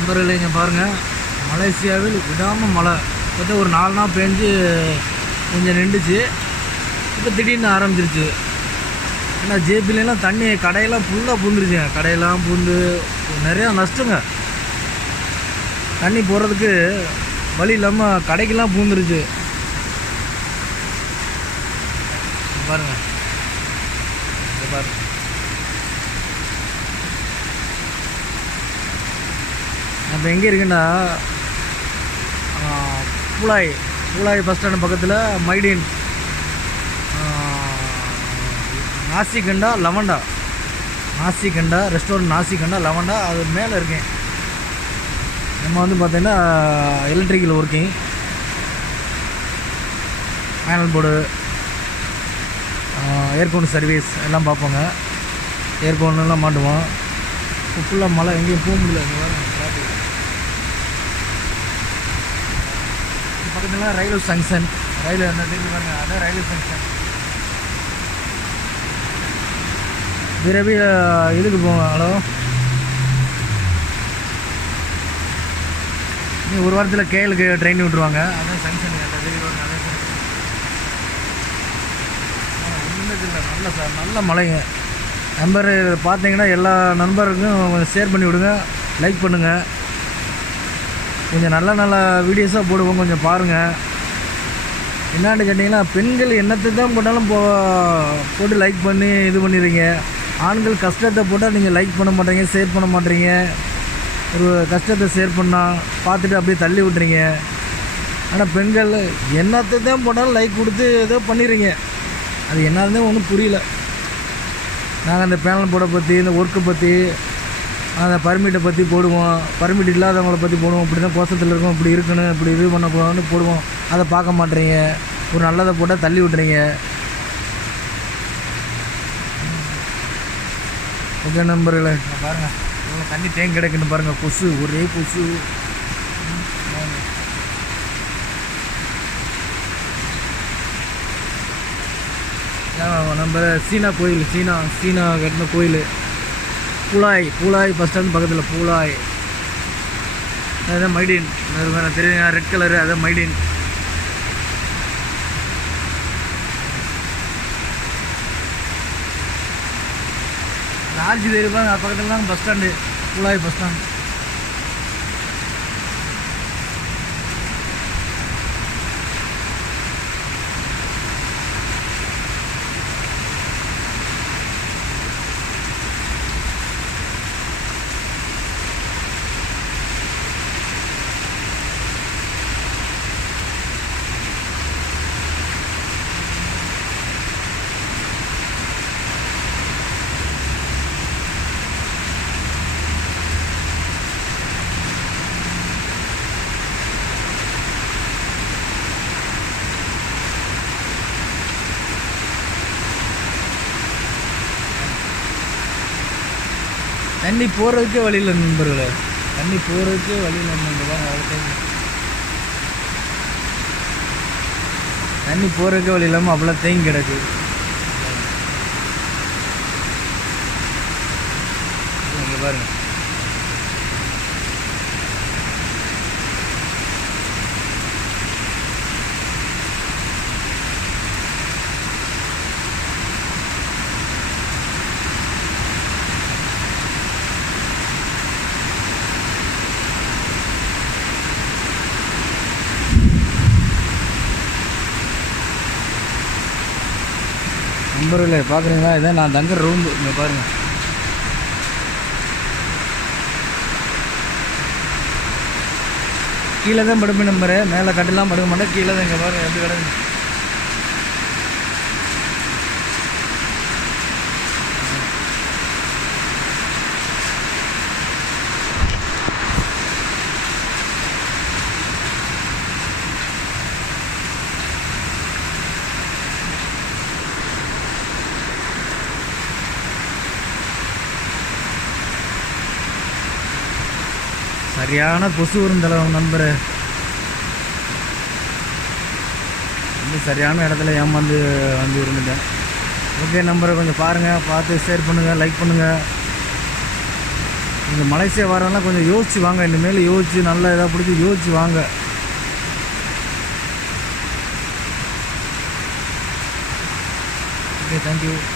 நண்பர்களே இங்கே பாருங்கள், மலேசியாவில் விடாமல் மழை பார்த்தா ஒரு 4 நாள் பேஞ்சு கொஞ்சம் நின்றுச்சு. இப்போ திடீர்னு ஆரம்பிச்சிருச்சு. ஏன்னா ஜேபிலாம் தண்ணி கடையெல்லாம் ஃபுல்லாக பூந்துருச்சுங்க. கடையெல்லாம் பூந்து நிறையா நஷ்டங்க. தண்ணி போகிறதுக்கு வழி இல்லாமல் கடைக்கெல்லாம் பூந்துருச்சு. பாருங்கள், பாருங்கள். இப்போ எங்கே இருக்குன்னா பூலாய் பஸ் ஸ்டாண்டு பக்கத்தில் மைடின் நாசிகண்டா ரெஸ்டாரண்ட் நாசிகண்டா லவண்டா அது மேலே இருக்கேன். நம்ம வந்து பார்த்தீங்கன்னா எலக்ட்ரிக்கல் ஒர்க்கிங், பேனல் போர்டு, ஏர்கவுண்ட் சர்வீஸ் எல்லாம் பார்ப்போங்க. ஏர்கவுண்டெல்லாம் மாட்டுவோம். இப்போ ஃபுல்லாக மழை, எங்கேயும் போக முடியல. பக்கத்தில் ரயில்வே ஜங்ஷன், ரயில்வே அந்த பாருங்க, அதான் ரயில்வே ஜங்ஷன். விரைவி இதுக்கு போங்க. ஹலோ, நீ ஒரு வாரத்தில் கேளுக்கு ட்ரெயின் விட்டுருவாங்க. அதான் ஜங்ஷன், அந்த பாருங்க, அதான் ஜங்ஷன். ஒன்றுமே இல்லை, நல்ல சார், நல்ல மழைங்க. நம்பர் பார்த்தீங்கன்னா எல்லா நண்பருக்கும் ஷேர் பண்ணி விடுங்க, லைக் பண்ணுங்கள். கொஞ்சம் நல்ல வீடியோஸாக போடுவோம், கொஞ்சம் பாருங்கள். என்னான்னு கேட்டிங்கன்னா, பெண்கள் என்னத்தை தான் போட்டாலும் போட்டு லைக் பண்ணி இது பண்ணிடுறீங்க. ஆண்கள் கஷ்டத்தை போட்டால் நீங்கள் லைக் பண்ண மாட்டீங்க, ஷேர் பண்ண மாட்டீங்க. ஒரு கஷ்டத்தை ஷேர் பண்ணால் பார்த்துட்டு அப்படியே தள்ளி விட்றீங்க. ஆனால் பெண்கள் என்னத்தை தான் போட்டாலும் லைக் கொடுத்து ஏதோ பண்ணிடுறீங்க. அது என்னதுன்னு ஒன்றும் புரியல. நாங்கள் அந்த பேனல் போர்டை பற்றி, இந்த ஒர்க்கை பற்றி, அந்த பர்மிட்டை பற்றி போடுவோம். பர்மிட் இல்லாதவங்கள பற்றி போடுவோம். இப்படி தான் கோஷத்தில் இருக்கும், இப்படி இருக்கணும், இப்படி இது பண்ண போகணும்னு போடுவோம். அதை பார்க்க மாட்டேறீங்க. ஒரு நல்லதை போட்டால் தள்ளி விட்றீங்க. ஓகே நண்பர்களே, பாருங்கள் இவ்வளோ தண்ணி தேங்கி கிடக்குன்னு பாருங்கள். கொசு, ஒரே கொசு. நம்ம சீனா கோயில், சீனா கட்டின கோயில், பூலாய் பஸ் ஸ்டாண்ட் பக்கத்தில் பூலாய். அதுதான் மைடின், தெரியுங்க, ரெட் கலரு, அதுதான் மைடின். லாட்ஜ் தெரியுமா, பக்கத்தில் தான் bus stand, Pulai bus stand. தண்ணி போகிறதுக்கே வழியில் நண்பர்களே, தண்ணி போகிறதுக்கே வழியில் தண்ணி போகிறதுக்கே வழி இல்லாமல் அவ்வளோ தேங்கி கிடக்கு. இங்கே பாருங்கள், நண்பர்களே பார்க்குறீங்களா, இதான் நான் தங்குற ரூம். இங்கே பாருங்கள், கீழே தான் படுப்பேன் நம்பரு, மேலே கட்டெல்லாம் படுக்க மாட்டேன், கீழே தான். இங்கே பாருங்கள் எப்படி கிடக்கு. சரியான கொசு இருந்தளவு நண்பர். இன்னும் சரியான இடத்துல ஏமாந்து இருந்துட்டேன். ஓகே நம்பரை கொஞ்சம் பாருங்கள், பார்த்து ஷேர் பண்ணுங்கள், லைக் பண்ணுங்கள். இந்த மலேசியா வரலாம் கொஞ்சம் யோசிச்சு வாங்க, இனிமேல் யோசிச்சு நல்லா இதாக பிடிச்சி யோசிச்சு வாங்க. Okay, thank you.